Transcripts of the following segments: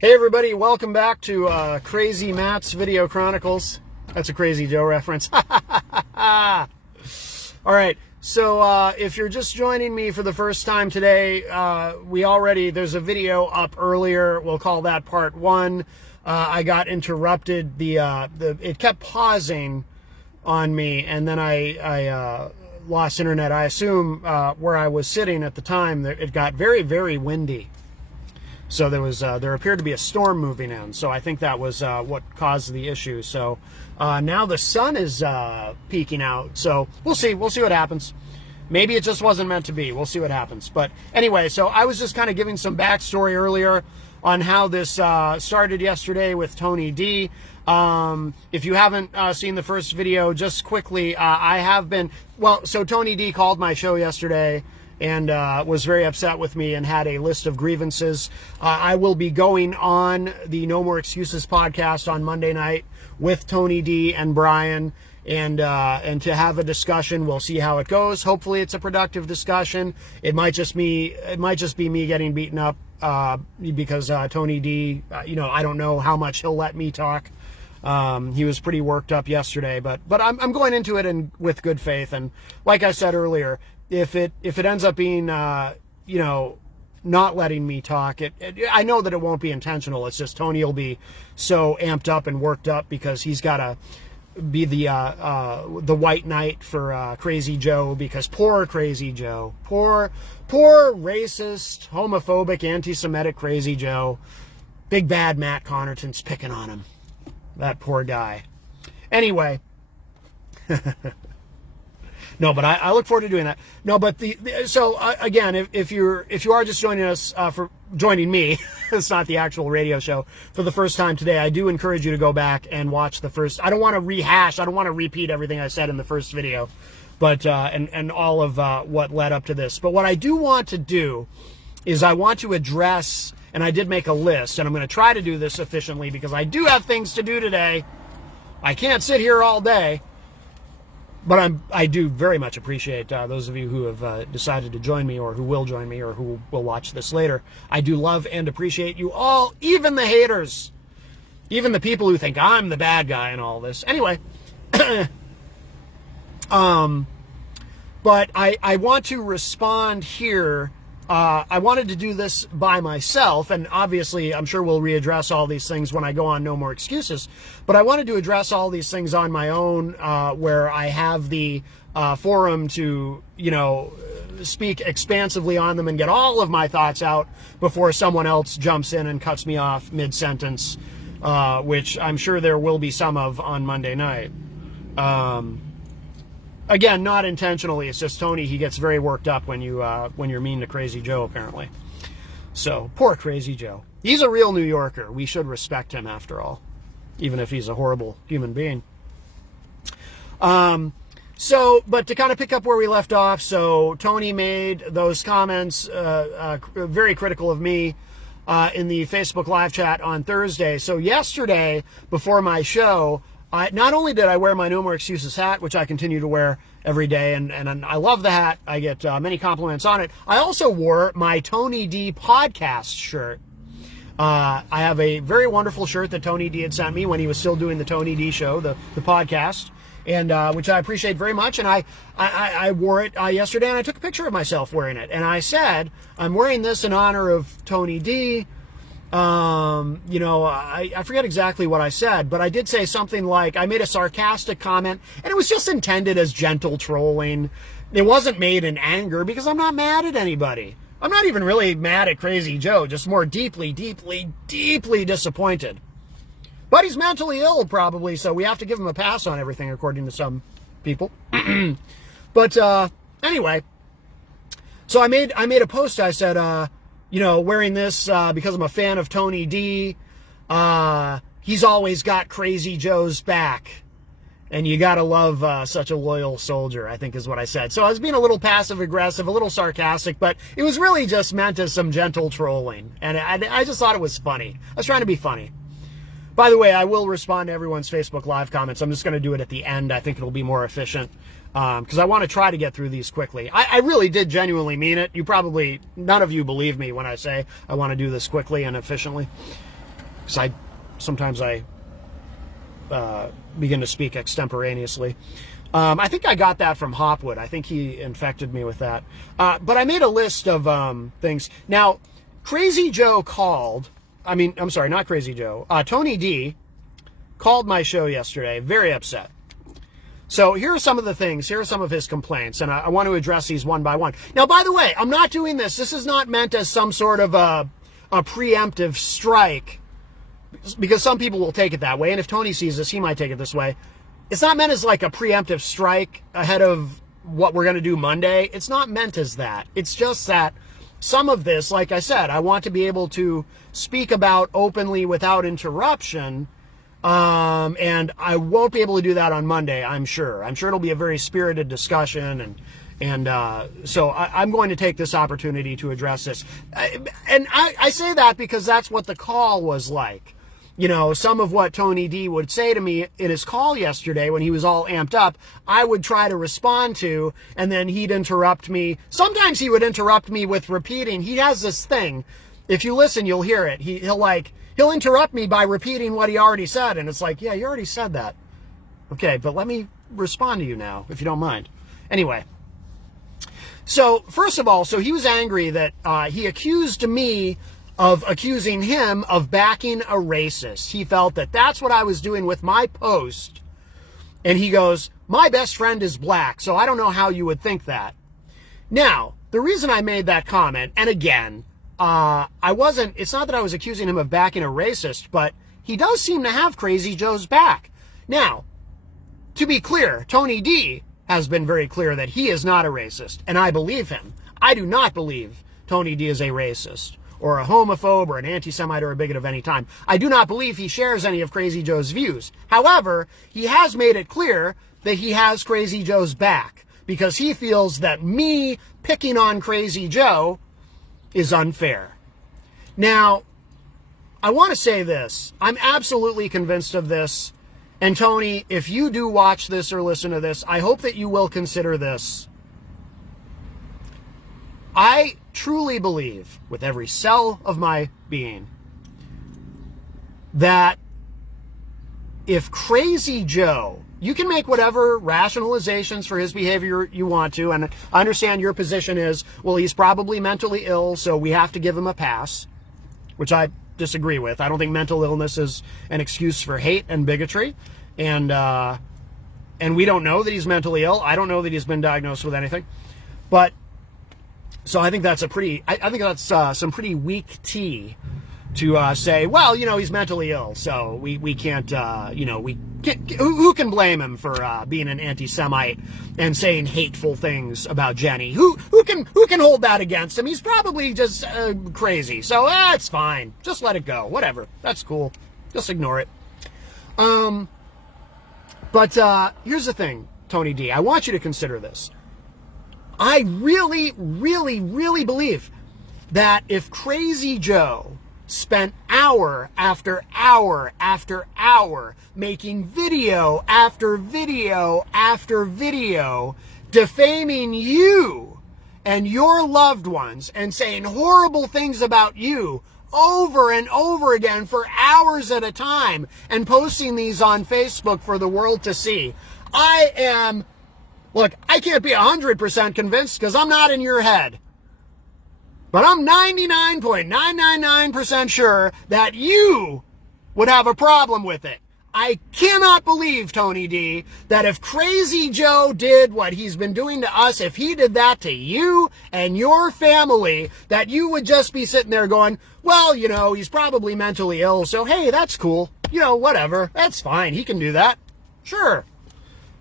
Hey everybody, welcome back to Crazy Matt's Video Chronicles. That's a Crazy Joe reference. All right, so if you're just joining me for the first time today, there's a video up earlier. We'll call that part one. I got interrupted. It kept pausing on me, and then I lost internet. I assume where I was sitting at the time, it got very, very windy. So there appeared to be a storm moving in. So I think that was what caused the issue. So now the sun is peeking out. So we'll see what happens. Maybe it just wasn't meant to be. We'll see what happens. But anyway, so I was just kind of giving some backstory earlier on how this started yesterday with Tony D. If you haven't seen the first video, just quickly, so Tony D called my show yesterday and was very upset with me and had a list of grievances. I will be going on the No More Excuses podcast on Monday night with Tony D and Brian and to have a discussion. We'll see how it goes. Hopefully it's a productive discussion. It might just be me getting beaten up because Tony D, I don't know how much he'll let me talk. He was pretty worked up yesterday, but I'm going into it with good faith. And like I said earlier, if it ends up being, not letting me talk, I know that it won't be intentional. It's just Tony will be so amped up and worked up because he's got to be the white knight for Crazy Joe, because poor Crazy Joe, poor racist, homophobic, anti-Semitic Crazy Joe, big bad Matt Connarton's picking on him. That poor guy. Anyway. No, but I look forward to doing that. No, but again, if you are just joining us for joining me, it's not the actual radio show, for the first time today, I do encourage you to go back and watch the first. I don't want to rehash. I don't want to repeat everything I said in the first video, but and all of what led up to this. But what I do want to do is I want to address, and I did make a list, and I'm going to try to do this efficiently because I do have things to do today. I can't sit here all day. But I do very much appreciate those of you who have decided to join me, or who will join me, or who will watch this later. I do love and appreciate you all, even the haters, even the people who think I'm the bad guy in all this. Anyway, but I want to respond here. I wanted to do this by myself, and obviously I'm sure we'll readdress all these things when I go on No More Excuses, but I wanted to address all these things on my own, where I have the forum to, speak expansively on them and get all of my thoughts out before someone else jumps in and cuts me off mid-sentence, which I'm sure there will be some of on Monday night. Again, not intentionally. It's just Tony. He gets very worked up when you're mean to Crazy Joe, apparently. So poor Crazy Joe. He's a real New Yorker. We should respect him, after all, even if he's a horrible human being. But to kind of pick up where we left off, so Tony made those comments very critical of me in the Facebook live chat on Thursday. So yesterday, before my show, not only did I wear my No More Excuses hat, which I continue to wear every day, and I love the hat. I get many compliments on it. I also wore my Tony D podcast shirt. I have a very wonderful shirt that Tony D had sent me when he was still doing the Tony D show, the podcast, and which I appreciate very much. And I wore it yesterday, and I took a picture of myself wearing it. And I said, I'm wearing this in honor of Tony D. I forget exactly what I said, but I did say something like, I made a sarcastic comment, and it was just intended as gentle trolling. It wasn't made in anger, because I'm not mad at anybody. I'm not even really mad at Crazy Joe, just more deeply, deeply, deeply disappointed. But he's mentally ill, probably, so we have to give him a pass on everything, according to some people. But anyway, so I made a post. I said, wearing this because I'm a fan of Tony D. He's always got Crazy Joe's back. And you gotta love such a loyal soldier, I think is what I said. So I was being a little passive-aggressive, a little sarcastic, but it was really just meant as some gentle trolling. And I just thought it was funny. I was trying to be funny. By the way, I will respond to everyone's Facebook Live comments. I'm just going to do it at the end. I think it'll be more efficient. Because I want to try to get through these quickly. I really did genuinely mean it. None of you believe me when I say I want to do this quickly and efficiently. because sometimes I begin to speak extemporaneously. I think I got that from Hopwood. I think he infected me with that. But I made a list of things. Now, Crazy Joe called. I'm sorry, not Crazy Joe. Tony D called my show yesterday, very upset. So here are some of the things. Here are some of his complaints, and I want to address these one by one. Now, by the way, I'm not doing this. This is not meant as some sort of a preemptive strike, because some people will take it that way, and if Tony sees this, he might take it this way. It's not meant as like a preemptive strike ahead of what we're going to do Monday. It's not meant as that. It's just that some of this, like I said, I want to be able to speak about openly without interruption. And I won't be able to do that on Monday, I'm sure. I'm sure it'll be a very spirited discussion, so I'm going to take this opportunity to address this. I say that because that's what the call was like. You know, some of what Tony D would say to me in his call yesterday when he was all amped up, I would try to respond to, and then he'd interrupt me. Sometimes he would interrupt me with repeating. He has this thing. If you listen, you'll hear it. He'll interrupt me by repeating what he already said, and it's like, yeah, you already said that. Okay, but let me respond to you now, if you don't mind. Anyway, so first of all, so he was angry that he accused me of accusing him of backing a racist. He felt that that's what I was doing with my post, and he goes, my best friend is black, so I don't know how you would think that. Now, the reason I made that comment, and again, it's not that I was accusing him of backing a racist, but he does seem to have Crazy Joe's back. Now, to be clear, Tony D has been very clear that he is not a racist, and I believe him. I do not believe Tony D is a racist, or a homophobe, or an anti-Semite, or a bigot of any time. I do not believe he shares any of Crazy Joe's views. However, he has made it clear that he has Crazy Joe's back, because he feels that me picking on Crazy Joe is unfair. Now, I want to say this. I'm absolutely convinced of this. And Tony, if you do watch this or listen to this, I hope that you will consider this. I truly believe, with every cell of my being, that if Crazy Joe, you can make whatever rationalizations for his behavior you want to, and I understand your position is, well, he's probably mentally ill, so we have to give him a pass, which I disagree with. I don't think mental illness is an excuse for hate and bigotry, and we don't know that he's mentally ill. I don't know that he's been diagnosed with anything, but so I think that's some pretty weak tea to say, well, you know, he's mentally ill, so we can't, who can blame him for being an anti-Semite and saying hateful things about Jenny? Who can hold that against him? He's probably just crazy, so it's fine. Just let it go. Whatever. That's cool. Just ignore it. But here's the thing, Tony D. I want you to consider this. I really, really, really believe that if Crazy Joe spent hour after hour after hour making video after video after video defaming you and your loved ones and saying horrible things about you over and over again for hours at a time and posting these on Facebook for the world to see, look, I can't be 100% convinced because I'm not in your head. But I'm 99.999% sure that you would have a problem with it. I cannot believe, Tony D, that if Crazy Joe did what he's been doing to us, if he did that to you and your family, that you would just be sitting there going, well, you know, he's probably mentally ill, so hey, that's cool. You know, whatever. That's fine. He can do that. Sure.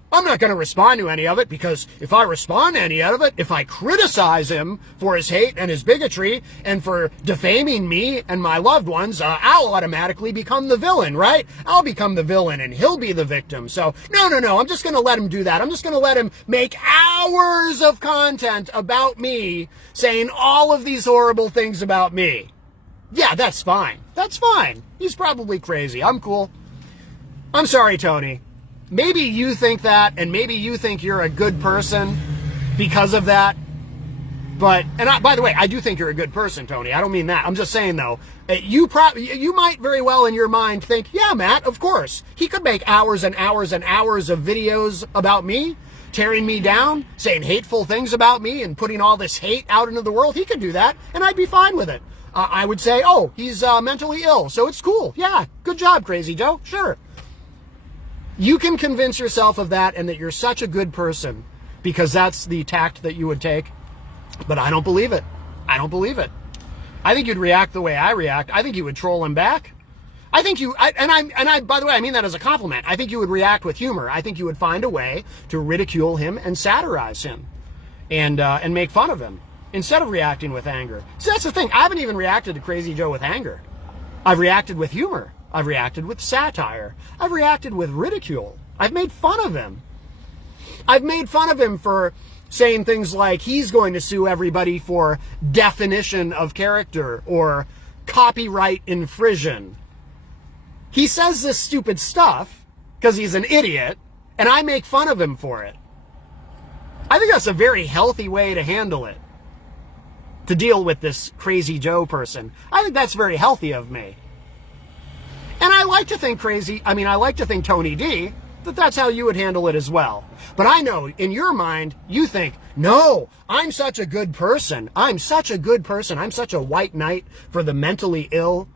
I'm not going to respond to any of it, because if I respond to any of it, if I criticize him for his hate and his bigotry and for defaming me and my loved ones, I'll automatically become the villain, right? I'll become the villain and he'll be the victim. So no, I'm just going to let him do that. I'm just going to let him make hours of content about me saying all of these horrible things about me. Yeah, that's fine. That's fine. He's probably crazy. I'm cool. I'm sorry, Tony. Maybe you think that, and maybe you think you're a good person because of that. But, by the way, I do think you're a good person, Tony. I don't mean that. I'm just saying, though, You might very well in your mind think, yeah, Matt, of course. He could make hours and hours and hours of videos about me, tearing me down, saying hateful things about me and putting all this hate out into the world. He could do that, and I'd be fine with it. I would say, oh, he's mentally ill, so it's cool. Yeah, good job, Crazy Joe. Sure. You can convince yourself of that and that you're such a good person because that's the tact that you would take. But I don't believe it. I don't believe it. I think you'd react the way I react. I think you would troll him back. I think you, by the way, I mean that as a compliment. I think you would react with humor. I think you would find a way to ridicule him and satirize him and make fun of him instead of reacting with anger. See, that's the thing. I haven't even reacted to Crazy Joe with anger. I've reacted with humor. I've reacted with satire. I've reacted with ridicule. I've made fun of him. I've made fun of him for saying things like he's going to sue everybody for definition of character or copyright infringement. He says this stupid stuff because he's an idiot, and I make fun of him for it. I think that's a very healthy way to handle it, to deal with this Crazy Joe person. I think that's very healthy of me. And I like to think I like to think Tony D, that that's how you would handle it as well. But I know in your mind, you think, no, I'm such a good person. I'm such a good person. I'm such a white knight for the mentally ill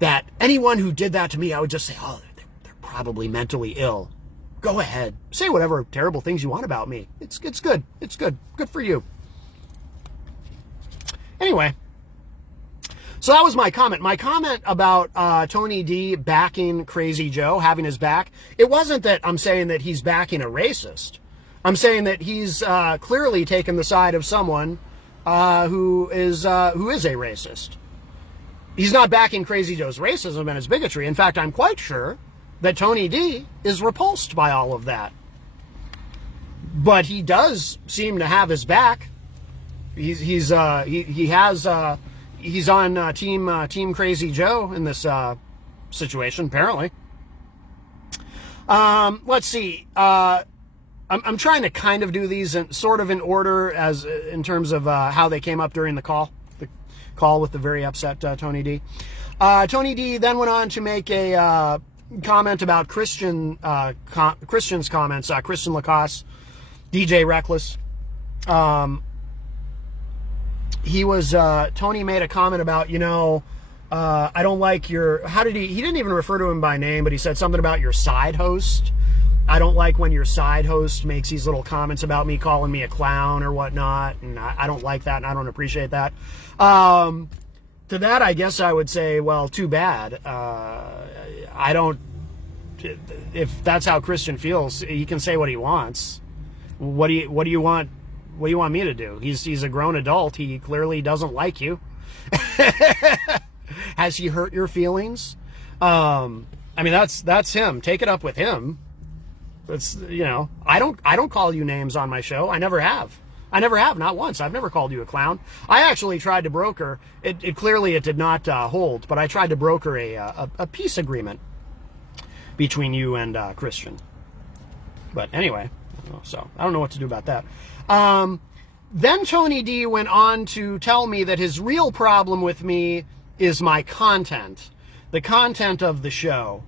that anyone who did that to me, I would just say, oh, they're probably mentally ill. Go ahead. Say whatever terrible things you want about me. It's good. It's good. Good for you. Anyway. So that was my comment. My comment about Tony D backing Crazy Joe, having his back, it wasn't that I'm saying that he's backing a racist. I'm saying that he's clearly taken the side of someone who is a racist. He's not backing Crazy Joe's racism and his bigotry. In fact, I'm quite sure that Tony D is repulsed by all of that. But he does seem to have his back. He's on Team Crazy Joe in this situation, apparently. Let's see. I'm trying to kind of do these sort of in order as in terms of how they came up during the call with the very upset Tony D. Tony D then went on to make a comment about Christian's comments. Christian Lacoste, DJ Reckless. Tony made a comment about, I don't like your, he didn't even refer to him by name, but he said something about your side host. I don't like when your side host makes these little comments about me, calling me a clown or whatnot, and I don't like that, and I don't appreciate that. To that, I guess I would say, well, too bad. If that's how Christian feels, he can say what he wants. What do you want? What do you want me to do? He's a grown adult. He clearly doesn't like you. Has he hurt your feelings? That's him. Take it up with him. It's, I don't call you names on my show. I never have. Not once. I've never called you a clown. I actually tried to broker it. Clearly it did not hold, but I tried to broker a peace agreement between you and Christian. But anyway, so I don't know what to do about that. Then Tony D went on to tell me that his real problem with me is my content, the content of the show.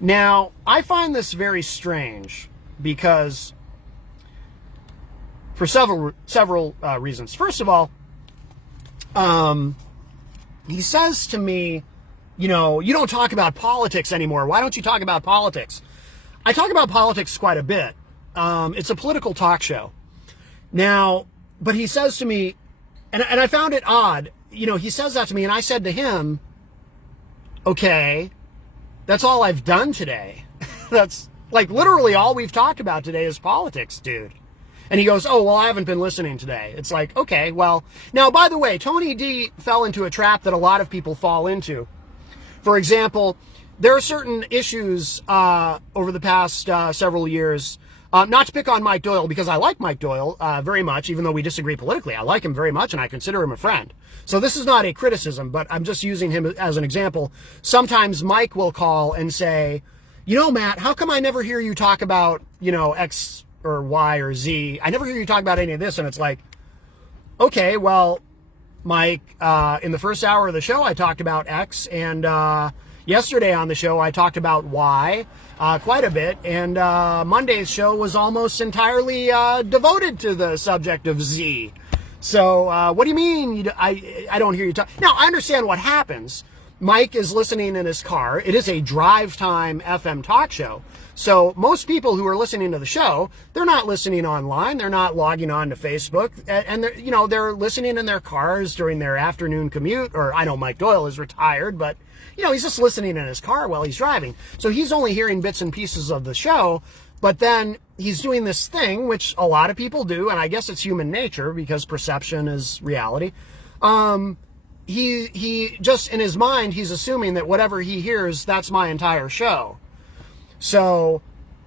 Now, I find this very strange because for several reasons. First of all, he says to me, you don't talk about politics anymore. Why don't you talk about politics? I talk about politics quite a bit. It's a political talk show. Now, but he says to me, and I found it odd, he says that to me, and I said to him, okay, that's all I've done today. That's like literally all we've talked about today is politics, dude. And he goes, oh, well, I haven't been listening today. It's like, okay, well, now, by the way, Tony D fell into a trap that a lot of people fall into. For example, there are certain issues over the past several years. Not to pick on Mike Doyle, because I like Mike Doyle very much, even though we disagree politically. I like him very much, and I consider him a friend. So this is not a criticism, but I'm just using him as an example. Sometimes Mike will call and say, Matt, how come I never hear you talk about, X or Y or Z? I never hear you talk about any of this. And it's like, okay, well, Mike, in the first hour of the show, I talked about X, and yesterday on the show, I talked about Y quite a bit, and Monday's show was almost entirely devoted to the subject of Z. So what do you mean I don't hear you talk? Now, I understand what happens. Mike is listening in his car. It is a drive time FM talk show. So most people who are listening to the show, they're not listening online. They're not logging on to Facebook. And they're listening in their cars during their afternoon commute. Or I know Mike Doyle is retired, but he's just listening in his car while he's driving. So he's only hearing bits and pieces of the show. But then he's doing this thing, which a lot of people do, and I guess it's human nature because perception is reality. He just, in his mind, he's assuming that whatever he hears, that's my entire show. So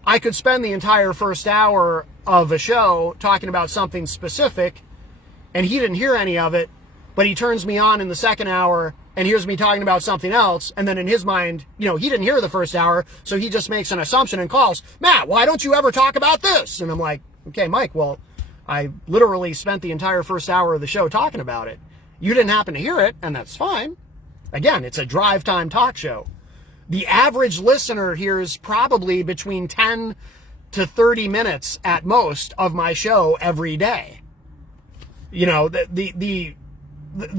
I could spend the entire first hour of a show talking about something specific, and he didn't hear any of it, but he turns me on in the second hour and hears me talking about something else, and then in his mind, he didn't hear the first hour, so he just makes an assumption and calls, Matt, why don't you ever talk about this? And I'm like, okay, Mike, well, I literally spent the entire first hour of the show talking about it. You didn't happen to hear it, and that's fine. Again, it's a drive time talk show. The average listener hears probably between 10 to 30 minutes at most of my show every day. The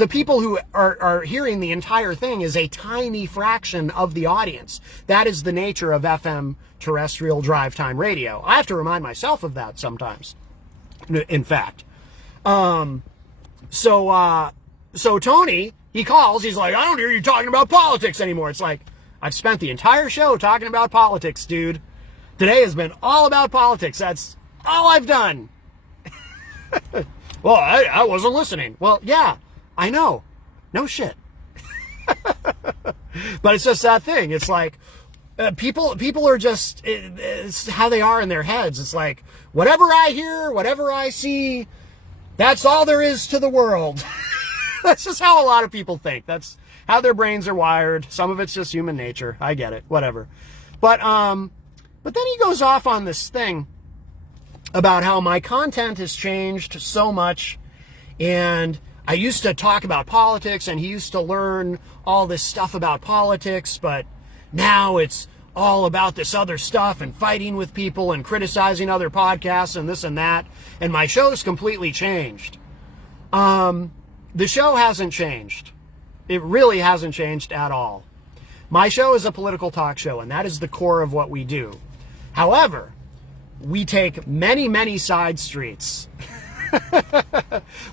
people who are hearing the entire thing is a tiny fraction of the audience. That is the nature of FM terrestrial drive time radio. I have to remind myself of that sometimes, in fact. So Tony, he calls, he's like, I don't hear you talking about politics anymore. It's like, I've spent the entire show talking about politics, dude. Today has been all about politics. That's all I've done. Well, I wasn't listening. Well, yeah, I know. No shit. But it's just that thing. It's like, people are just, it's how they are in their heads. It's like, whatever I hear, whatever I see, that's all there is to the world. That's just how a lot of people think. That's how their brains are wired. Some of it's just human nature. I get it. Whatever. But then he goes off on this thing about how my content has changed so much, and I used to talk about politics, and he used to learn all this stuff about politics, but now it's all about this other stuff and fighting with people and criticizing other podcasts and this and that, and my show's completely changed. The show hasn't changed. It really hasn't changed at all. My show is a political talk show, and that is the core of what we do. However, we take many, many side streets.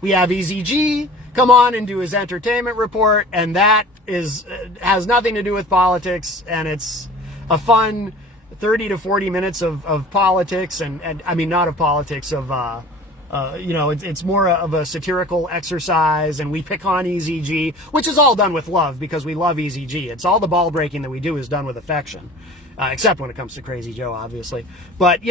We have EZG come on and do his entertainment report, and that has nothing to do with politics, and it's a fun 30 to 40 minutes of politics, and I mean, not of politics, of it's more of a satirical exercise, and we pick on EZG, which is all done with love because we love EZG. It's all the ball breaking that we do is done with affection, except when it comes to Crazy Joe, obviously. But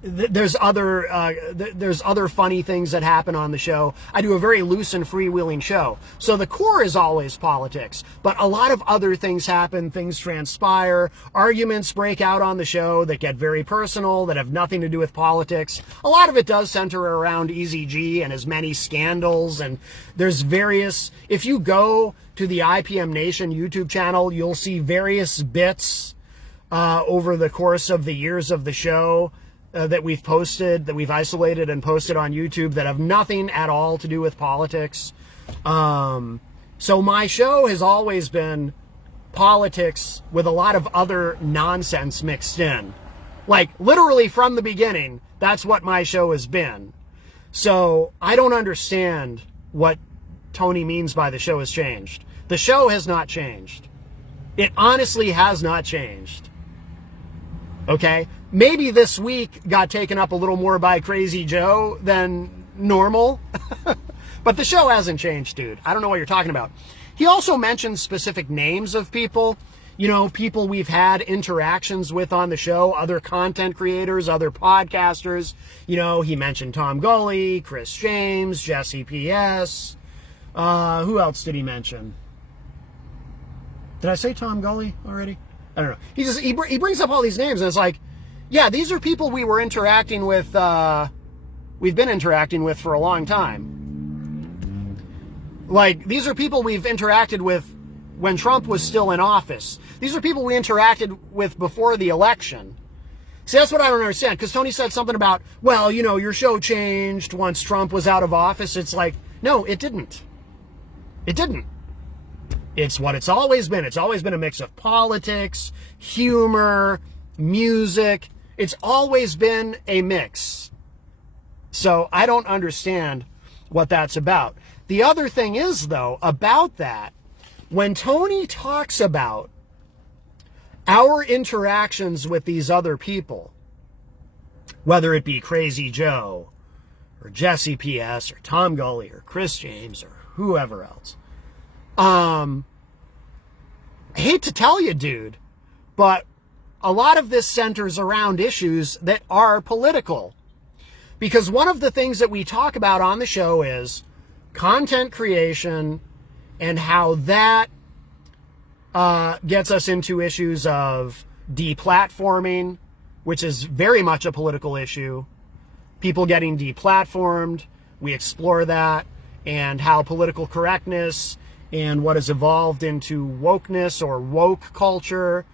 there's other funny things that happen on the show. I do a very loose and freewheeling show, so the core is always politics, but a lot of other things happen, things transpire, arguments break out on the show that get very personal, that have nothing to do with politics. A lot of it does center around EZG and his many scandals, and there's various, if you go to the IPM Nation YouTube channel, you'll see various bits over the course of the years of the show that we've posted, that we've isolated and posted on YouTube that have nothing at all to do with politics. So my show has always been politics with a lot of other nonsense mixed in. Like, literally from the beginning, that's what my show has been. So I don't understand what Tony means by the show has changed. The show has not changed. It honestly has not changed. Okay? Maybe this week got taken up a little more by Crazy Joe than normal. But the show hasn't changed, dude. I don't know what you're talking about. He also mentioned specific names of people. People we've had interactions with on the show, other content creators, other podcasters. He mentioned Tom Gully, Chris James, Jesse P.S. Who else did he mention? Did I say Tom Gully already? I don't know. He brings up all these names, and it's like, yeah, these are people we were interacting with, we've been interacting with for a long time. Like, these are people we've interacted with when Trump was still in office. These are people we interacted with before the election. See, that's what I don't understand, because Tony said something about, well, you know, your show changed once Trump was out of office. It's like, no, it didn't. It didn't. It's what it's always been. It's always been a mix of politics, humor, music. It's always been a mix. So I don't understand what that's about. The other thing is, though, about that, when Tony talks about our interactions with these other people, whether it be Crazy Joe or Jesse PS or Tom Gully or Chris James or whoever else, I hate to tell you, dude, but a lot of this centers around issues that are political. Because one of the things that we talk about on the show is content creation and how that gets us into issues of deplatforming, which is very much a political issue. People getting deplatformed, we explore that, and how political correctness and what has evolved into wokeness or woke culture,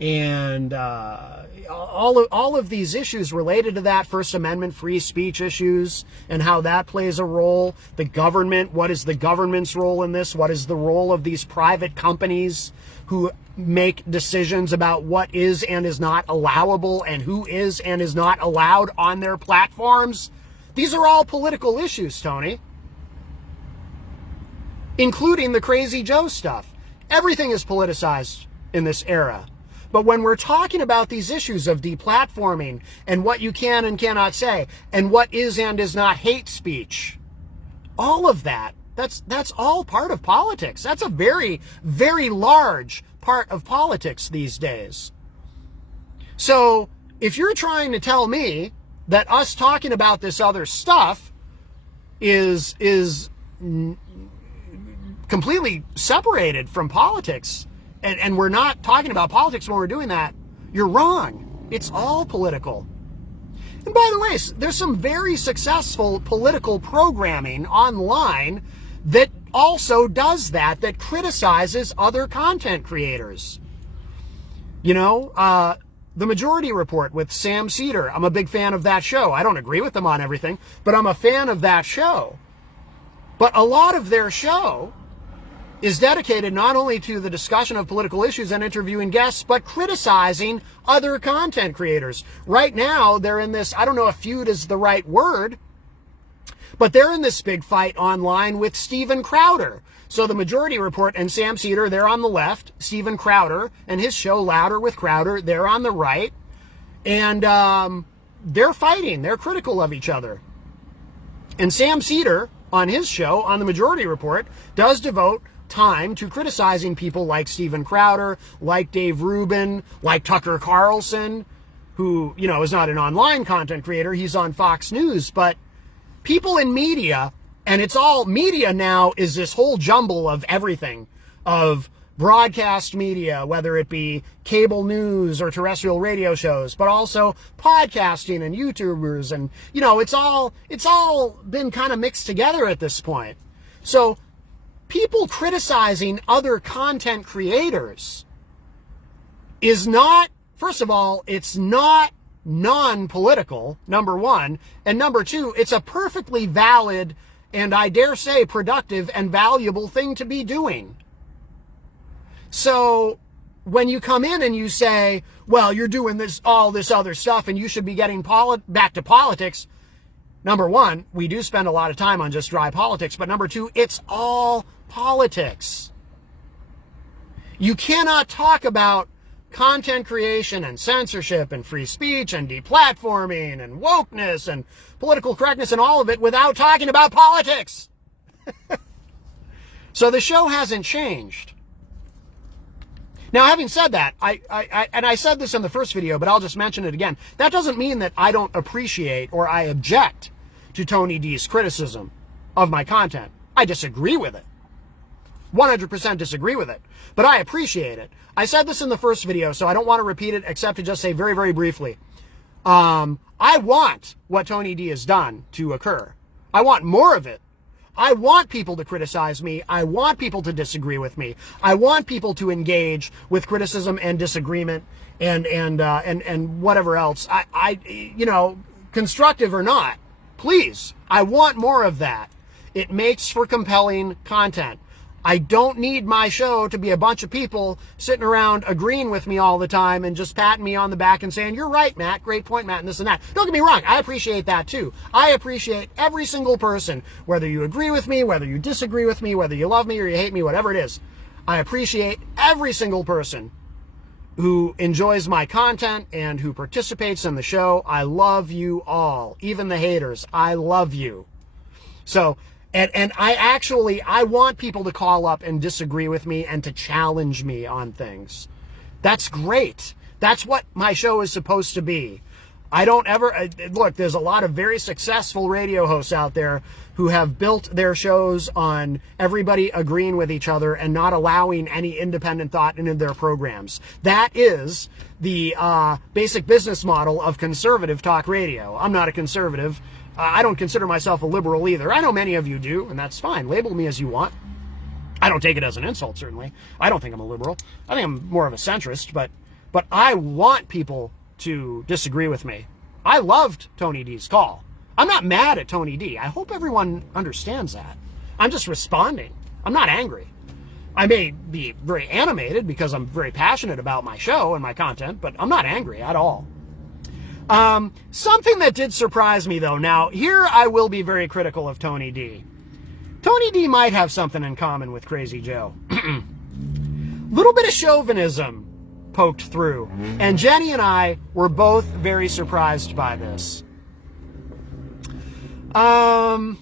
and all of these issues related to that, First Amendment free speech issues, and how that plays a role. The government, what is the government's role in this? What is the role of these private companies who make decisions about what is and is not allowable and who is and is not allowed on their platforms? These are all political issues, Tony, including the Crazy Joe stuff. Everything is politicized in this era. But when we're talking about these issues of deplatforming and what you can and cannot say and what is and is not hate speech, all of that, that's all part of politics. That's a very, very large part of politics these days. So if you're trying to tell me that us talking about this other stuff is completely separated from politics, and we're not talking about politics when we're doing that, you're wrong. It's all political. And by the way, there's some very successful political programming online that also does that criticizes other content creators. You know, The Majority Report with Sam Cedar. I'm a big fan of that show. I don't agree with them on everything, but I'm a fan of that show. But a lot of their show is dedicated not only to the discussion of political issues and interviewing guests, but criticizing other content creators. Right now, they're in this, I don't know if feud is the right word, but they're in this big fight online with Steven Crowder. So The Majority Report and Sam Cedar, they're on the left. Steven Crowder and his show Louder with Crowder, they're on the right. And they're fighting. They're critical of each other. And Sam Cedar, on his show, on The Majority Report, does devote time to criticizing people like Steven Crowder, like Dave Rubin, like Tucker Carlson, who, you know, is not an online content creator. He's on Fox News. But people in media, and it's all media now, is this whole jumble of everything, of broadcast media, whether it be cable news or terrestrial radio shows, but also podcasting and YouTubers. And, you know, it's all been kind of mixed together at this point. So people criticizing other content creators is not, first of all, it's not non-political, number one, and number two, it's a perfectly valid and, I dare say, productive and valuable thing to be doing. So when you come in and you say, well, you're doing all this other stuff and you should be getting back to politics, number one, we do spend a lot of time on just dry politics, but number two, it's all politics. You cannot talk about content creation and censorship and free speech and deplatforming and wokeness and political correctness and all of it without talking about politics. So the show hasn't changed. Now, having said that, I said this in the first video, but I'll just mention it again. That doesn't mean that I don't appreciate or I object to Tony D's criticism of my content. I disagree with it. 100% disagree with it, but I appreciate it. I said this in the first video, so I don't want to repeat it except to just say very, very briefly. I want what Tony D has done to occur. I want more of it. I want people to criticize me. I want people to disagree with me. I want people to engage with criticism and disagreement and whatever else. You know, constructive or not, please. I want more of that. It makes for compelling content. I don't need my show to be a bunch of people sitting around agreeing with me all the time and just patting me on the back and saying, you're right, Matt, great point, Matt, and this and that. Don't get me wrong, I appreciate that too. I appreciate every single person, whether you agree with me, whether you disagree with me, whether you love me or you hate me, whatever it is. I appreciate every single person who enjoys my content and who participates in the show. I love you all, even the haters. I love you. So, and I want people to call up and disagree with me and to challenge me on things. That's great. That's what my show is supposed to be. I don't ever, look, there's a lot of very successful radio hosts out there who have built their shows on everybody agreeing with each other and not allowing any independent thought into their programs. That is the basic business model of conservative talk radio. I'm not a conservative. I don't consider myself a liberal either. I know many of you do, and that's fine. Label me as you want. I don't take it as an insult, certainly. I don't think I'm a liberal. I think I'm more of a centrist, but I want people to disagree with me. I loved Tony D's call. I'm not mad at Tony D. I hope everyone understands that. I'm just responding. I'm not angry. I may be very animated because I'm very passionate about my show and my content, but I'm not angry at all. Something that did surprise me, though. Now, here I will be very critical of Tony D. Tony D might have something in common with Crazy Joe. Little bit of chauvinism poked through, and Jenny and I were both very surprised by this. Tony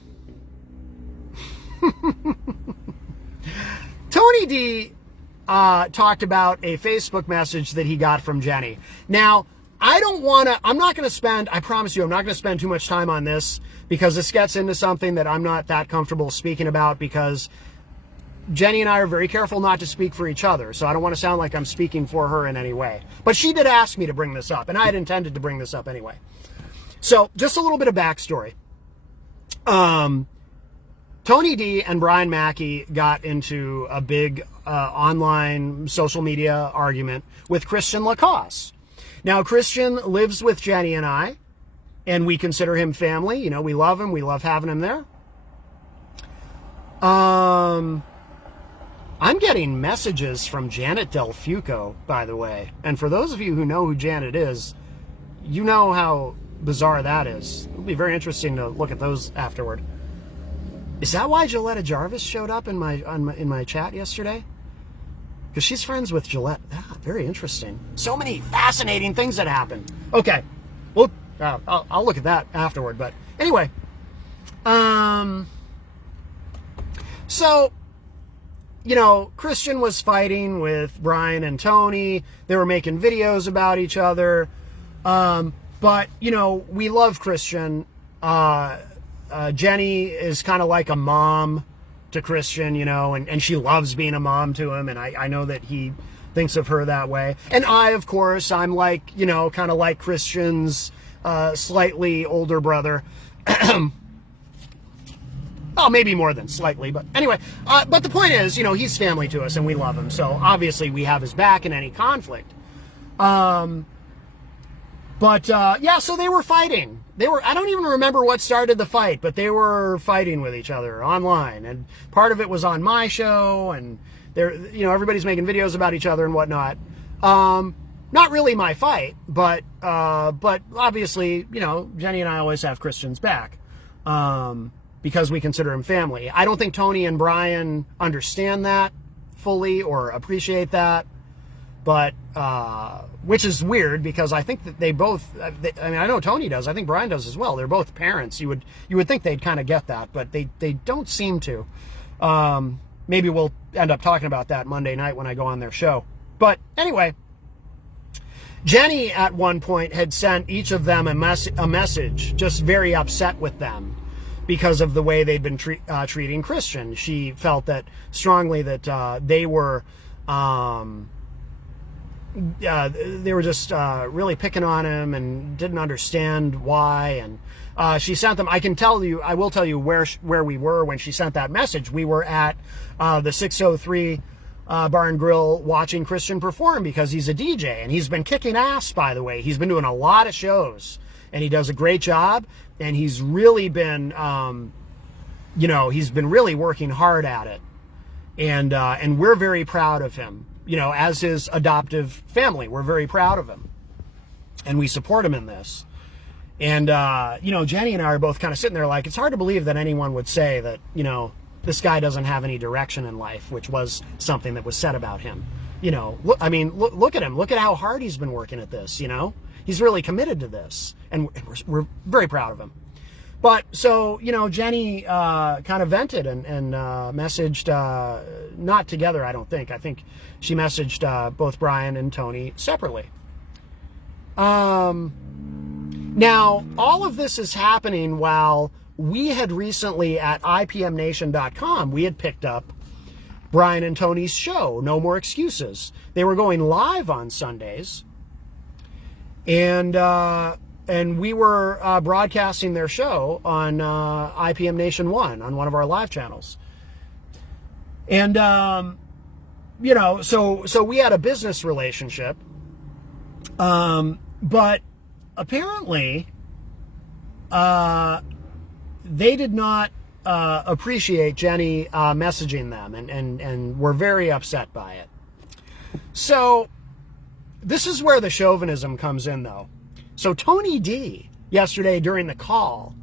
D talked about a Facebook message that he got from Jenny. Now, I promise you, I'm not going to spend too much time on this because this gets into something that I'm not that comfortable speaking about because Jenny and I are very careful not to speak for each other, so I don't want to sound like I'm speaking for her in any way. But she did ask me to bring this up, and I had intended to bring this up anyway. So, just a little bit of backstory. Tony D and Brian Mackey got into a big online social media argument with Christian Lacoste. Now, Christian lives with Jenny and I, and we consider him family. You know, we love him. We love having him there. I'm getting messages from Janet Del Fuco, by the way. And for those of you who know who Janet is, you know how bizarre that is. It'll be very interesting to look at those afterward. Is that why Gilletta Jarvis showed up in my chat yesterday? Because she's friends with Gillette. Ah, very interesting. So many fascinating things that happened. Okay. Well, I'll look at that afterward. But anyway. So, you know, Christian was fighting with Brian and Tony. They were making videos about each other. But, you know, we love Christian. Jenny is kind of like a mom to Christian, you know, and she loves being a mom to him, and I know that he thinks of her that way. And I, of course, I'm like, you know, kind of like Christian's slightly older brother. Oh, maybe more than slightly, but anyway. But the point is, you know, he's family to us, and we love him, so obviously we have his back in any conflict. Yeah, so they were fighting. I don't even remember what started the fight, but they were fighting with each other online. And part of it was on my show, and you know, everybody's making videos about each other and whatnot. Not really my fight, but obviously, you know, Jenny and I always have Christian's back, because we consider him family. I don't think Tony and Brian understand that fully or appreciate that. But, which is weird because I think that they both, I mean, I know Tony does. I think Brian does as well. They're both parents. You would think they'd kind of get that, but they don't seem to. Maybe we'll end up talking about that Monday night when I go on their show. But anyway, Jenny at one point had sent each of them a message, just very upset with them because of the way they'd been treating Christian. She felt that strongly that they were, they were just really picking on him and didn't understand why. And she sent them. I will tell you where we were when she sent that message. We were at the 603 Bar and Grill watching Christian perform because he's a DJ and he's been kicking ass, by the way. He's been doing a lot of shows and he does a great job, and he's really been, he's been really working hard at it. And we're very proud of him, as his adoptive family. We're very proud of him and we support him in this. And, Jenny and I are both kind of sitting there like, it's hard to believe that anyone would say that, this guy doesn't have any direction in life, which was something that was said about him. Look at him. Look at how hard he's been working at this, He's really committed to this, and we're very proud of him. But so, Jenny kind of vented and messaged, not together, I don't think. I think she messaged both Brian and Tony separately. Now, all of this is happening while we had recently at IPMNation.com, we had picked up Brian and Tony's show, No More Excuses. They were going live on Sundays, and we were broadcasting their show on IPM Nation 1 on one of our live channels. And, so we had a business relationship, but apparently, they did not appreciate Jenny messaging them and were very upset by it. So this is where the chauvinism comes in, though. So Tony D, yesterday during the call,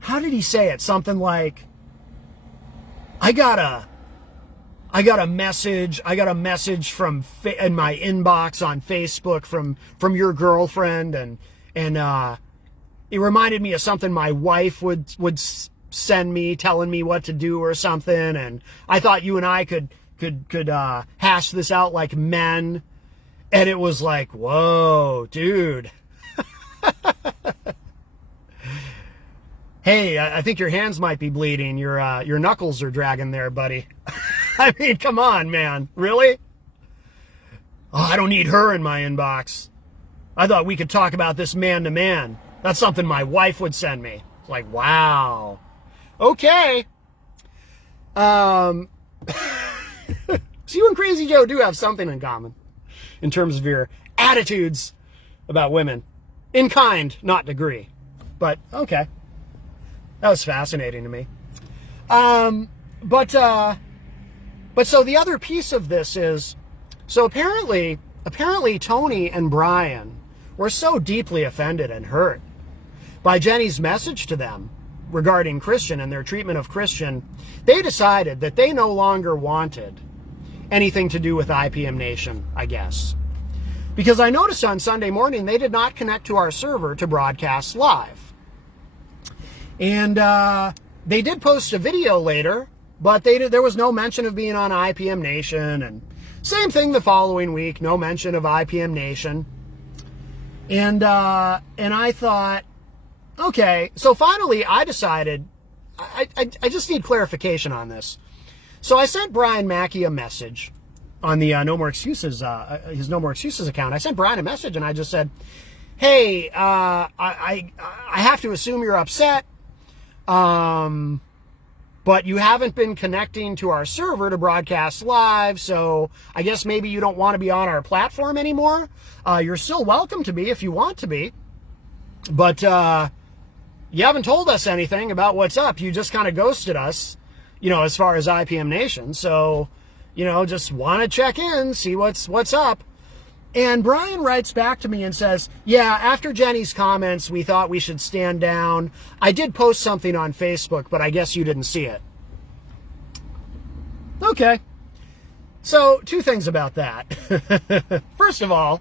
how did he say it? Something like, I got a message from in my inbox on Facebook from your girlfriend, and it reminded me of something my wife would send me, telling me what to do or something, and I thought you and I could hash this out like men. And it was like, whoa, dude. Hey, I think your hands might be bleeding. Your knuckles are dragging there, buddy. I mean, come on, man. Really? Oh, I don't need her in my inbox. I thought we could talk about this man to man. That's something my wife would send me. Like, wow. Okay. So you and Crazy Joe do have something in common in terms of your attitudes about women. In kind, not degree. But, okay. That was fascinating to me. But so the other piece of this is, so apparently Tony and Brian were so deeply offended and hurt by Jenny's message to them regarding Christian and their treatment of Christian, they decided that they no longer wanted anything to do with IPM Nation, I guess. Because I noticed on Sunday morning they did not connect to our server to broadcast live. And they did post a video later, but there was no mention of being on IPM Nation. And same thing the following week, no mention of IPM Nation. And I thought, okay, so finally I decided, I just need clarification on this. So I sent Brian Mackey a message on the No More Excuses, his No More Excuses account. I sent Brian a message and I just said, hey, I have to assume you're upset, but you haven't been connecting to our server to broadcast live, so I guess maybe you don't want to be on our platform anymore. You're still welcome to be if you want to be, but you haven't told us anything about what's up. You just kind of ghosted us, as far as IPM Nation. So, just want to check in, see what's up. And Brian writes back to me and says, yeah, after Jenny's comments, we thought we should stand down. I did post something on Facebook, but I guess you didn't see it. Okay. So, two things about that. First of all,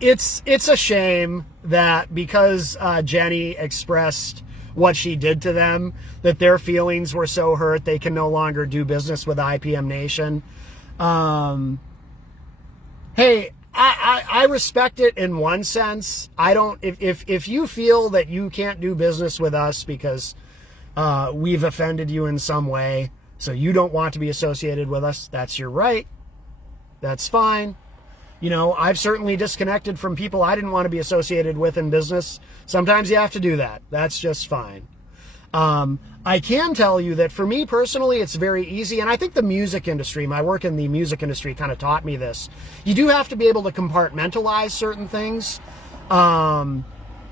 it's a shame that because Jenny expressed what she did to them, that their feelings were so hurt they can no longer do business with IPM Nation. Hey, I respect it in one sense. I don't, if you feel that you can't do business with us because we've offended you in some way, so you don't want to be associated with us, that's your right. That's fine. You know, I've certainly disconnected from people I didn't want to be associated with in business. Sometimes you have to do that. That's just fine. I can tell you that for me personally, it's very easy. And I think the music industry, my work in the music industry kind of taught me this. You do have to be able to compartmentalize certain things.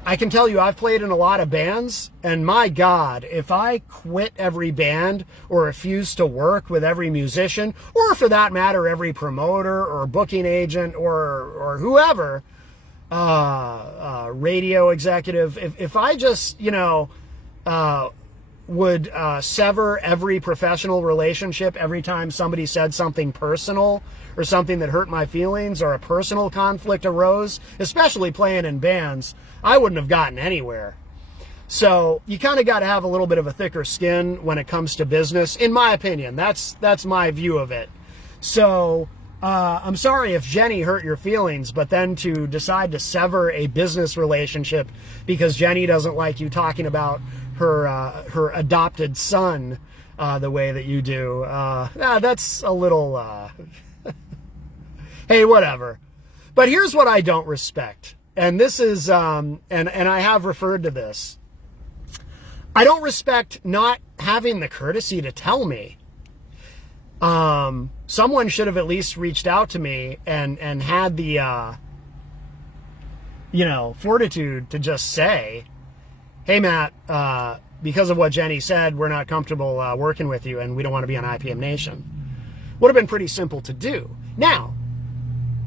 I can tell you I've played in a lot of bands, and my God, if I quit every band or refuse to work with every musician, or for that matter, every promoter or booking agent or whoever, radio executive, if I just, would sever every professional relationship every time somebody said something personal or something that hurt my feelings or a personal conflict arose, especially playing in bands, I wouldn't have gotten anywhere. So you kind of got to have a little bit of a thicker skin when it comes to business, in my opinion. That's my view of it. So I'm sorry if Jenny hurt your feelings, but then to decide to sever a business relationship because Jenny doesn't like you talking about her adopted son the way that you do, that's a little hey, whatever. But here's what I don't respect, and this is and I have referred to this. I don't respect not having the courtesy to tell me. Someone should have at least reached out to me and had the fortitude to just say, hey, Matt, because of what Jenny said, we're not comfortable working with you and we don't want to be on IPM Nation. Would have been pretty simple to do. Now,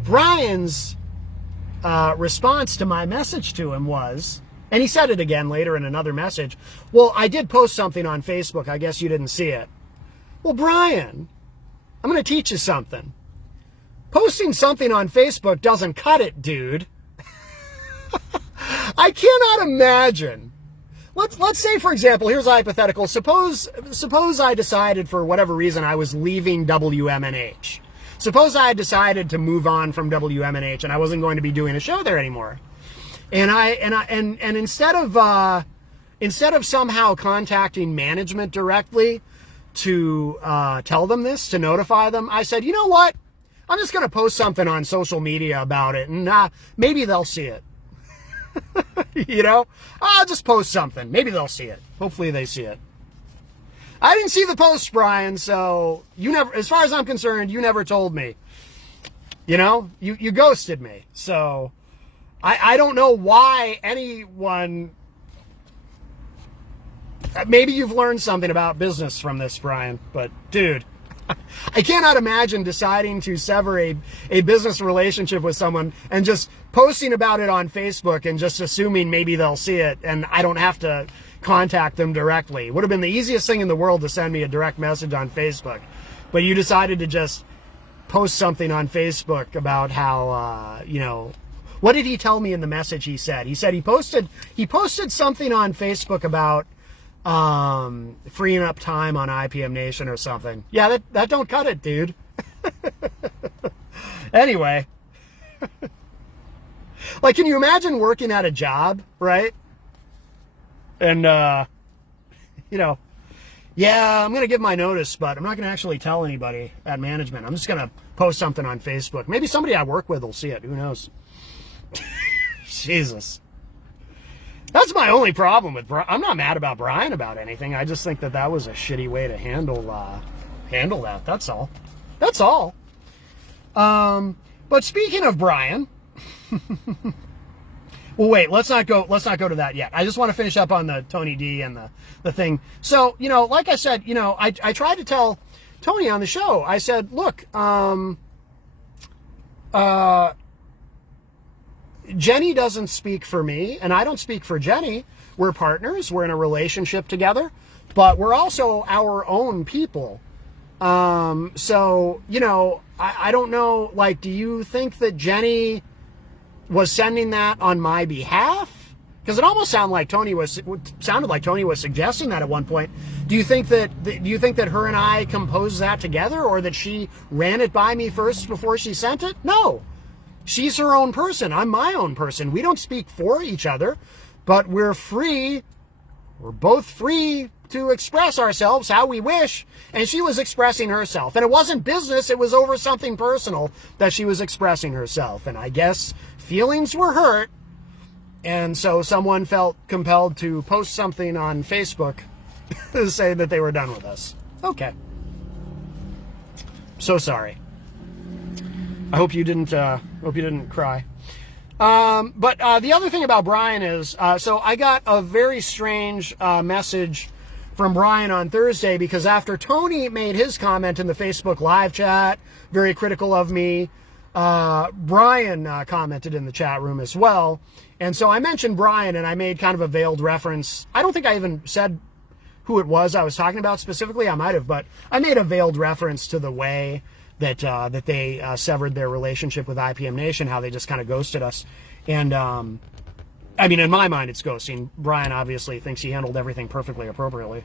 Brian's response to my message to him was, and he said it again later in another message, well, I did post something on Facebook. I guess you didn't see it. Well, Brian, I'm going to teach you something. Posting something on Facebook doesn't cut it, dude. I cannot imagine. Let's say, for example, here's a hypothetical. Suppose I decided for whatever reason I was leaving WMNH. Suppose I had decided to move on from WMNH and I wasn't going to be doing a show there anymore. And instead of somehow contacting management directly to tell them this, to notify them, I said, you know what? I'm just going to post something on social media about it, and maybe they'll see it. I'll just post something. Maybe they'll see it. Hopefully they see it. I didn't see the post, Brian, so you never, as far as I'm concerned, you never told me. You ghosted me. So I don't know why anyone, maybe you've learned something about business from this, Brian, but dude, I cannot imagine deciding to sever a business relationship with someone and just posting about it on Facebook and just assuming maybe they'll see it and I don't have to contact them directly. It would have been the easiest thing in the world to send me a direct message on Facebook. But you decided to just post something on Facebook about how, what did he tell me in the message he said? He said he posted something on Facebook about freeing up time on IPM Nation or something. Yeah, that don't cut it, dude. Anyway. Like, can you imagine working at a job, right? And, yeah, I'm going to give my notice, but I'm not going to actually tell anybody at management. I'm just going to post something on Facebook. Maybe somebody I work with will see it. Who knows? Jesus. That's my only problem with Brian. I'm not mad about Brian about anything. I just think that was a shitty way to handle that. That's all. That's all. But speaking of Brian, well, wait, let's not go to that yet. I just want to finish up on the Tony D and the thing. So, like I said, I tried to tell Tony on the show, I said, look, Jenny doesn't speak for me, and I don't speak for Jenny. We're partners. We're in a relationship together, but we're also our own people. So, I don't know, like, do you think that Jenny was sending that on my behalf? Because it almost sounded like Tony was suggesting that at one point. Do you think that her and I composed that together, or that she ran it by me first before she sent it? No. She's her own person. I'm my own person. We don't speak for each other, but we're free. We're both free to express ourselves how we wish, and she was expressing herself. And it wasn't business, it was over something personal that she was expressing herself. And I guess feelings were hurt, and so someone felt compelled to post something on Facebook to say that they were done with us. Okay. So sorry. I hope you didn't cry. But the other thing about Brian is, so I got a very strange message from Brian on Thursday, because after Tony made his comment in the Facebook live chat, very critical of me, Brian commented in the chat room as well. And so I mentioned Brian, and I made kind of a veiled reference. I don't think I even said who it was I was talking about specifically. I might have, but I made a veiled reference to the way that that they severed their relationship with IPM Nation, how they just kind of ghosted us. And I mean, in my mind, it's ghosting. Brian obviously thinks he handled everything perfectly appropriately.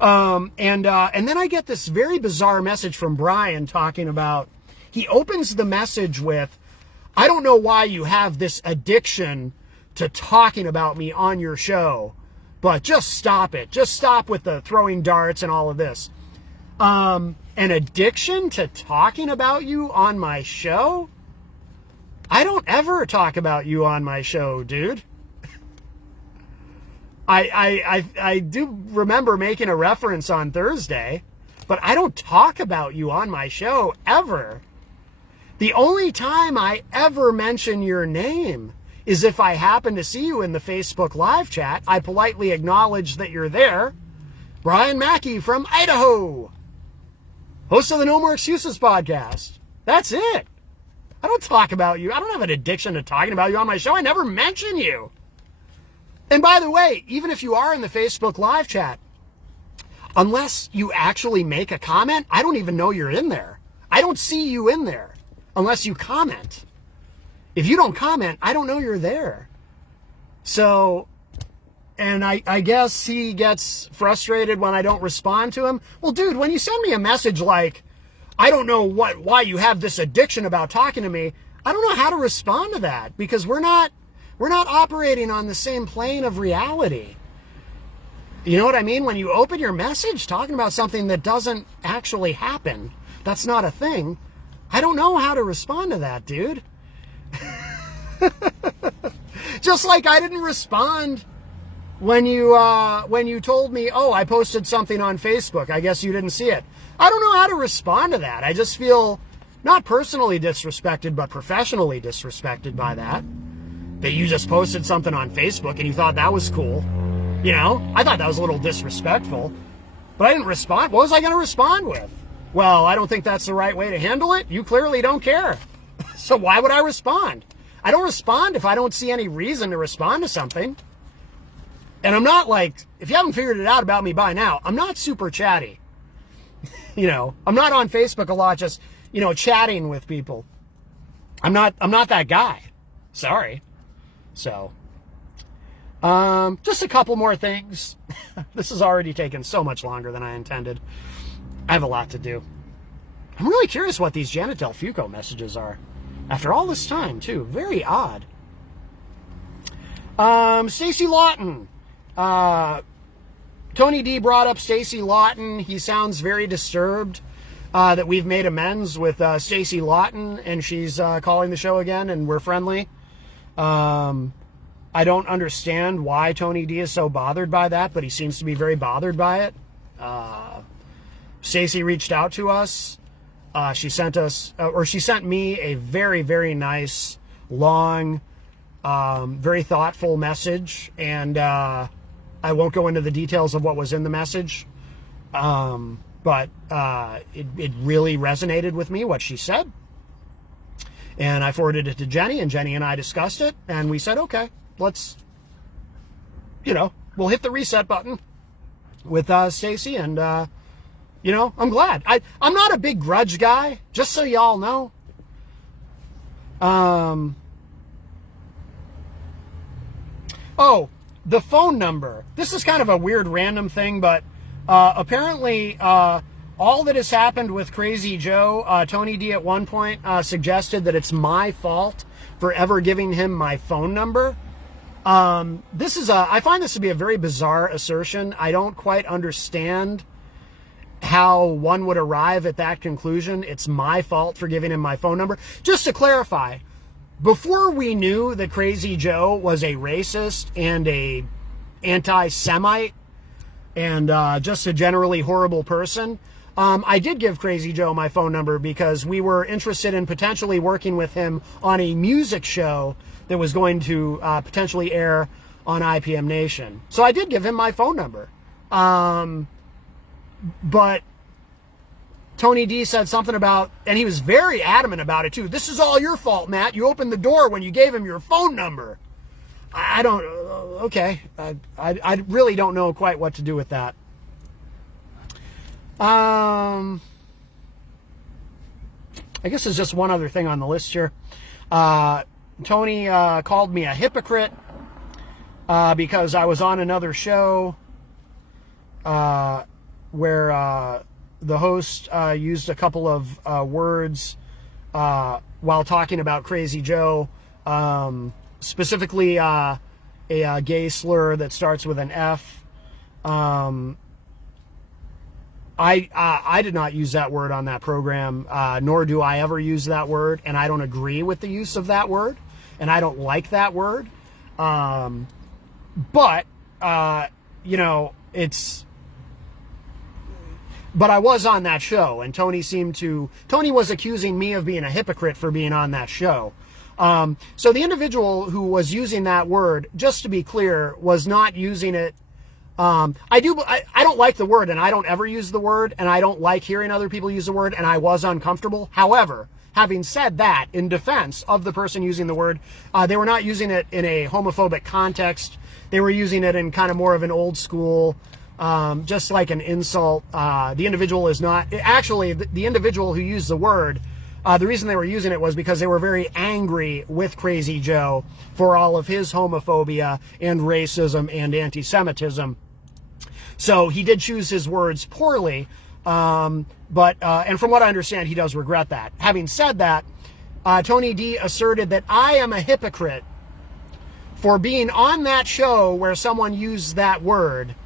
And then I get this very bizarre message from Brian talking about, he opens the message with, I don't know why you have this addiction to talking about me on your show, but just stop it. Just stop with the throwing darts and all of this. An addiction to talking about you on my show? I don't ever talk about you on my show, dude. I do remember making a reference on Thursday, but I don't talk about you on my show ever. The only time I ever mention your name is if I happen to see you in the Facebook live chat. I politely acknowledge that you're there. Brian Mackey from Idaho, host of the No More Excuses podcast. That's it. I don't talk about you. I don't have an addiction to talking about you on my show. I never mention you. And by the way, even if you are in the Facebook live chat, unless you actually make a comment, I don't even know you're in there. I don't see you in there unless you comment. If you don't comment, I don't know you're there. So, and I guess he gets frustrated when I don't respond to him. Well, dude, when you send me a message like, I don't know why you have this addiction about talking to me, I don't know how to respond to that, because we're not operating on the same plane of reality. You know what I mean? When you open your message talking about something that doesn't actually happen, that's not a thing, I don't know how to respond to that, dude. Just like I didn't respond when you told me, oh, I posted something on Facebook, I guess you didn't see it. I don't know how to respond to that. I just feel not personally disrespected, but professionally disrespected by that. That you just posted something on Facebook and you thought that was cool. You know, I thought that was a little disrespectful, but I didn't respond. What was I going to respond with? Well, I don't think that's the right way to handle it. You clearly don't care. So why would I respond? I don't respond if I don't see any reason to respond to something. And I'm not like, if you haven't figured it out about me by now, I'm not super chatty. You know, I'm not on Facebook a lot, just, you know, chatting with people. I'm not that guy. Sorry. So, just a couple more things. This has already taken so much longer than I intended. I have a lot to do. I'm really curious what these Janet Del Fuego messages are. After all this time, too. Very odd. Stacey Lawton. Tony D brought up Stacey Lawton. He sounds very disturbed that we've made amends with Stacey Lawton, and she's calling the show again, and we're friendly. I don't understand why Tony D is so bothered by that, but he seems to be very bothered by it. Stacey reached out to us. She sent me a very, very nice, long, very thoughtful message, and I won't go into the details of what was in the message, but it really resonated with me, what she said. And I forwarded it to Jenny, and Jenny and I discussed it, and we said, okay, let's, we'll hit the reset button with Stacey, and, I'm glad. I'm not a big grudge guy, just so y'all know. Oh, the phone number. This is kind of a weird random thing, but apparently all that has happened with Crazy Joe, Tony D at one point suggested that it's my fault for ever giving him my phone number. I find this to be a very bizarre assertion. I don't quite understand how one would arrive at that conclusion. It's my fault for giving him my phone number. Just to clarify, before we knew that Crazy Joe was a racist and a anti-Semite and just a generally horrible person, I did give Crazy Joe my phone number because we were interested in potentially working with him on a music show that was going to potentially air on IPM Nation. So I did give him my phone number. But Tony D said something about, and he was very adamant about it too, this is all your fault, Matt. You opened the door when you gave him your phone number. I don't, okay. I really don't know quite what to do with that. I guess there's just one other thing on the list here. Tony called me a hypocrite because I was on another show where the host used a couple of words while talking about Crazy Joe, specifically a gay slur that starts with an F. I did not use that word on that program, nor do I ever use that word, and I don't agree with the use of that word, and I don't like that word. But you know, but I was on that show, and Tony was accusing me of being a hypocrite for being on that show. So the individual who was using that word, just to be clear, was not using it. I don't like the word, and I don't ever use the word, and I don't like hearing other people use the word, and I was uncomfortable. However, having said that, in defense of the person using the word, they were not using it in a homophobic context. They were using it in kind of more of an old school, just like an insult. The individual is not, actually, the individual who used the word, the reason they were using it was because they were very angry with Crazy Joe for all of his homophobia and racism and anti-Semitism. So he did choose his words poorly, but and from what I understand, he does regret that. Having said that, Tony D asserted that I am a hypocrite for being on that show where someone used that word,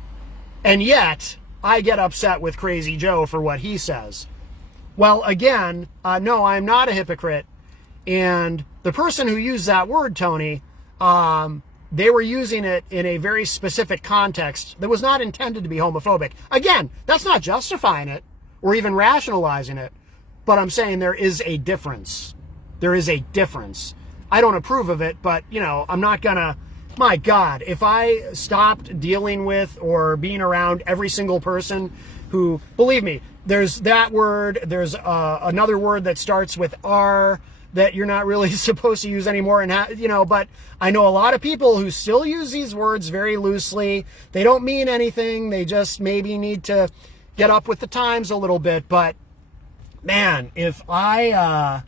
and yet I get upset with Crazy Joe for what he says. Well, again, no, I'm not a hypocrite. And the person who used that word, Tony, they were using it in a very specific context that was not intended to be homophobic. Again, that's not justifying it or even rationalizing it, but I'm saying there is a difference. There is a difference. I don't approve of it, but, you know, I'm not gonna, my God, if I stopped dealing with or being around every single person who, believe me, there's that word, there's another word that starts with R that you're not really supposed to use anymore, and you know, but I know a lot of people who still use these words very loosely. They don't mean anything. They just maybe need to get up with the times a little bit. But man, if I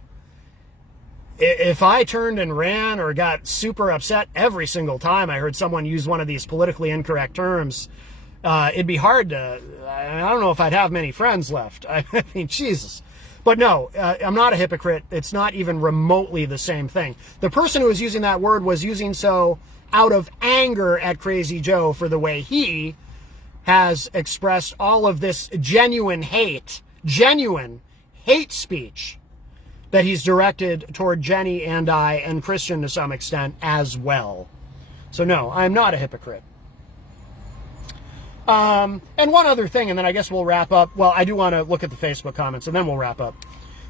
turned and ran or got super upset every single time I heard someone use one of these politically incorrect terms, it'd be hard to, I don't know if I'd have many friends left. I mean, Jesus. But no, I'm not a hypocrite. It's not even remotely the same thing. The person who was using that word was using so out of anger at Crazy Joe for the way he has expressed all of this genuine hate speech that he's directed toward Jenny and I and Christian to some extent as well. So no, I'm not a hypocrite. And one other thing, and then I guess we'll wrap up. Well, I do want to look at the Facebook comments, and then we'll wrap up.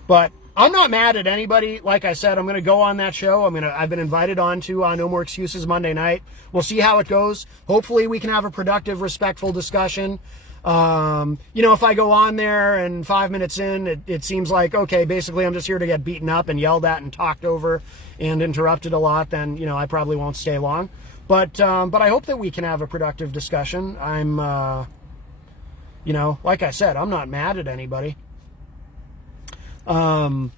But I'm not mad at anybody. Like I said, I'm going to go on that show. I've been invited on to No More Excuses Monday night. We'll see how it goes. Hopefully we can have a productive, respectful discussion. You know, if I go on there and 5 minutes in, it seems like, okay, basically I'm just here to get beaten up and yelled at and talked over and interrupted a lot, then, you know, I probably won't stay long. But I hope that we can have a productive discussion. I'm, you know, like I said, I'm not mad at anybody. You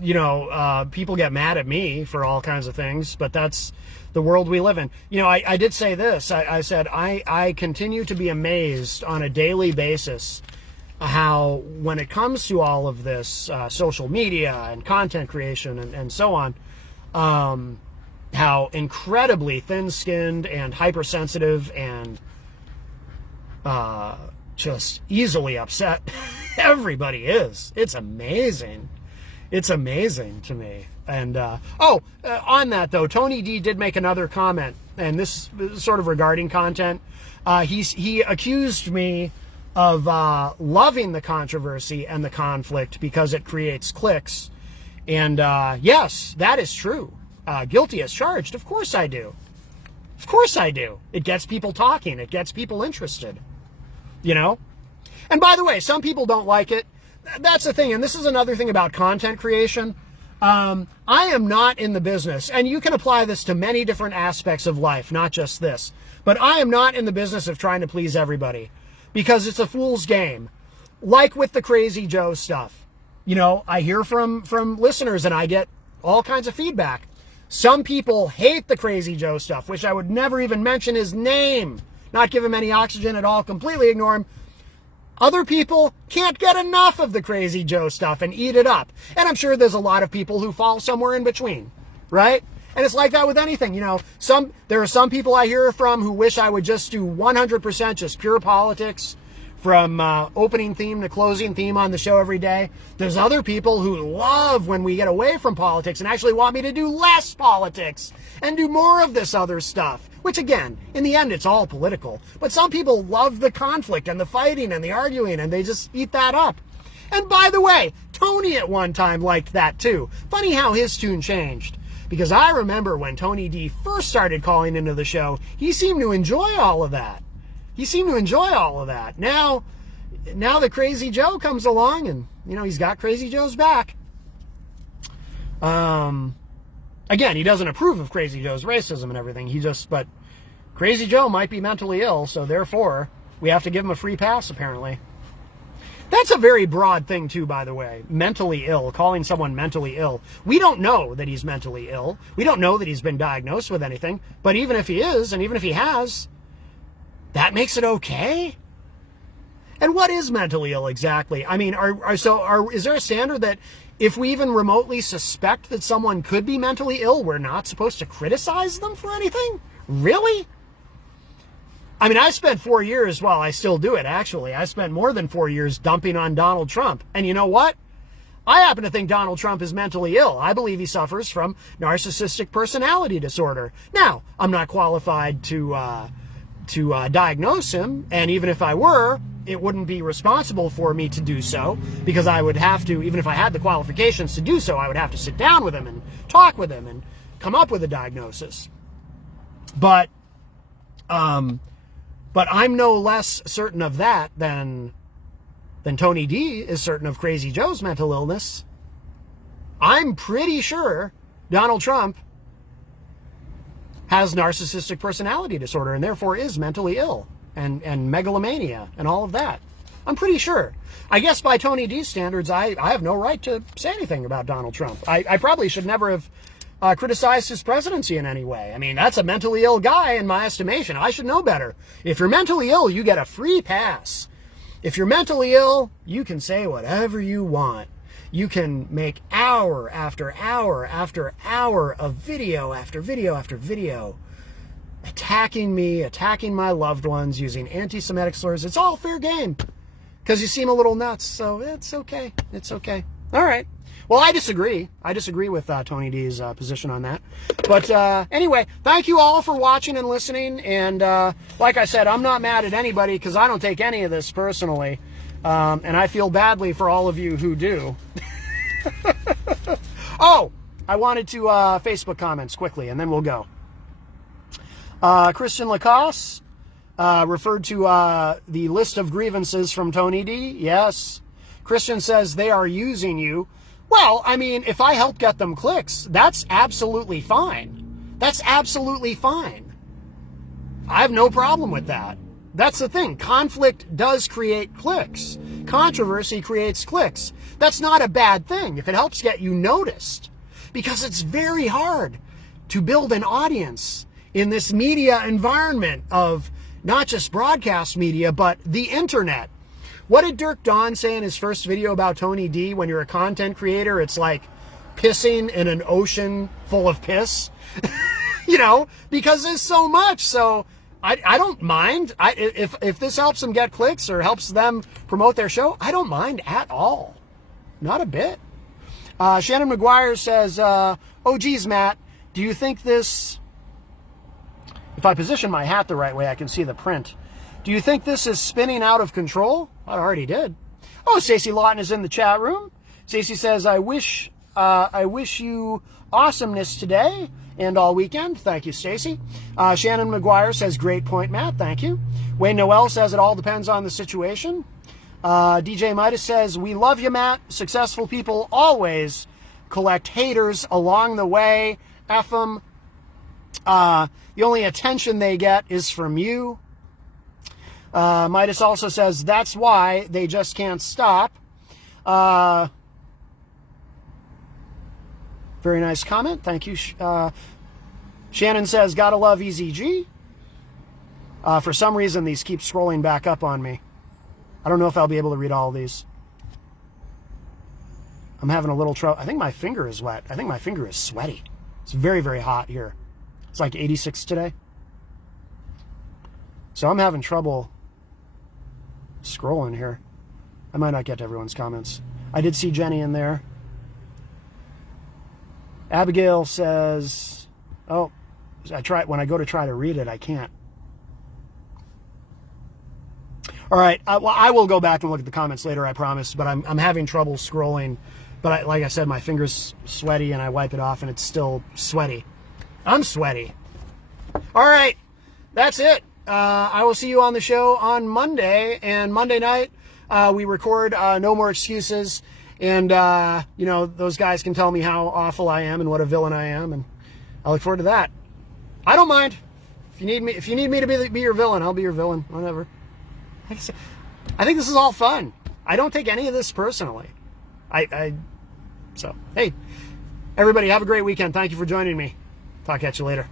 know, people get mad at me for all kinds of things, but that's the world we live in. You know, I did say this. I said, I continue to be amazed on a daily basis how, when it comes to all of this social media and content creation and so on, how incredibly thin-skinned and hypersensitive and just easily upset everybody is. It's amazing. It's amazing to me. And on that though, Tony D did make another comment, and this is sort of regarding content. He accused me of loving the controversy and the conflict because it creates clicks. And yes, that is true. Guilty as charged. Of course I do. Of course I do. It gets people talking. It gets people interested. You know? And by the way, some people don't like it. That's the thing. And this is another thing about content creation. I am not in the business, and you can apply this to many different aspects of life, not just this, but I am not in the business of trying to please everybody, because it's a fool's game. Like with the Crazy Joe stuff. You know, I hear from listeners and I get all kinds of feedback. Some people hate the Crazy Joe stuff, which I would never even mention his name, not give him any oxygen at all, completely ignore him. Other people can't get enough of the Crazy Joe stuff and eat it up. And I'm sure there's a lot of people who fall somewhere in between, right? And it's like that with anything, you know. There are some people I hear from who wish I would just do 100% just pure politics from opening theme to closing theme on the show every day. There's other people who love when we get away from politics and actually want me to do less politics and do more of this other stuff, which again, in the end, it's all political. But some people love the conflict and the fighting and the arguing, and they just eat that up. And by the way, Tony at one time liked that too. Funny how his tune changed. Because I remember when Tony D first started calling into the show, he seemed to enjoy all of that. He seemed to enjoy all of that. Now the Crazy Joe comes along, and, you know, he's got Crazy Joe's back. Again, he doesn't approve of Crazy Joe's racism and everything. But Crazy Joe might be mentally ill, so therefore we have to give him a free pass, apparently. That's a very broad thing, too, by the way. Mentally ill, calling someone mentally ill. We don't know that he's mentally ill. We don't know that he's been diagnosed with anything. But even if he is, and even if he has, that makes it okay? And what is mentally ill exactly? I mean, is there a standard that if we even remotely suspect that someone could be mentally ill, we're not supposed to criticize them for anything? Really? I mean, I spent 4 years, well, I still do it, actually. I spent more than 4 years dumping on Donald Trump. And you know what? I happen to think Donald Trump is mentally ill. I believe he suffers from narcissistic personality disorder. Now, I'm not qualified to diagnose him, and even if I were, it wouldn't be responsible for me to do so, because I would have to, even if I had the qualifications to do so, I would have to sit down with him and talk with him and come up with a diagnosis. But I'm no less certain of that than Tony D is certain of Crazy Joe's mental illness. I'm pretty sure Donald Trump has narcissistic personality disorder and therefore is mentally ill and megalomania and all of that. I'm pretty sure. I guess by Tony D's standards, I have no right to say anything about Donald Trump. I probably should never have criticized his presidency in any way. I mean, that's a mentally ill guy in my estimation. I should know better. If you're mentally ill, you get a free pass. If you're mentally ill, you can say whatever you want. You can make hour after hour after hour of video after video after video attacking me, attacking my loved ones, using anti-Semitic slurs. It's all fair game because you seem a little nuts, so it's okay. It's okay. All right. Well, I disagree. I disagree with Tony D's position on that. But anyway, thank you all for watching and listening. And like I said, I'm not mad at anybody because I don't take any of this personally. And I feel badly for all of you who do. Oh, I wanted to Facebook comments quickly, and then we'll go. Christian Lacoste referred to the list of grievances from Tony D. Yes. Christian says they are using you. Well, I mean, if I help get them clicks, that's absolutely fine. That's absolutely fine. I have no problem with that. That's the thing. Conflict does create clicks. Controversy creates clicks. That's not a bad thing if it helps get you noticed, because it's very hard to build an audience in this media environment of not just broadcast media, but the internet. What did Dirk Don say in his first video about Tony D? When you're a content creator, it's like pissing in an ocean full of piss. you know, because there's so much. So I don't mind. If this helps them get clicks or helps them promote their show, I don't mind at all. Not a bit. Shannon McGuire says, oh, geez, Matt, do you think this... If I position my hat the right way, I can see the print. Do you think this is spinning out of control? I already did. Oh, Stacey Lawton is in the chat room. Stacey says, I wish you awesomeness today and all weekend. Thank you, Stacey. Shannon McGuire says, great point, Matt. Thank you. Wayne Noel says, it all depends on the situation. DJ Midas says, we love you, Matt. Successful people always collect haters along the way. F them. The only attention they get is from you. Midas also says, that's why they just can't stop. Very nice comment. Thank you. Shannon says, gotta love EZG. For some reason, these keep scrolling back up on me. I don't know if I'll be able to read all of these. I'm having a little trouble. I think my finger is wet. I think my finger is sweaty. It's very, very hot here. It's like 86 today. So I'm having trouble scrolling here. I might not get to everyone's comments. I did see Jenny in there. Abigail says, oh, when I go to try to read it, I can't. All right, I will go back and look at the comments later, I promise, but I'm having trouble scrolling. But like I said, my finger's sweaty, and I wipe it off, and it's still sweaty. I'm sweaty. All right, that's it. I will see you on the show on Monday, and Monday night we record No More Excuses, and you know, those guys can tell me how awful I am and what a villain I am, and I look forward to that. I don't mind. If you need me to be your villain, I'll be your villain. Whatever. I think this is all fun. I don't take any of this personally. So hey, everybody, have a great weekend. Thank you for joining me. Talk at you later.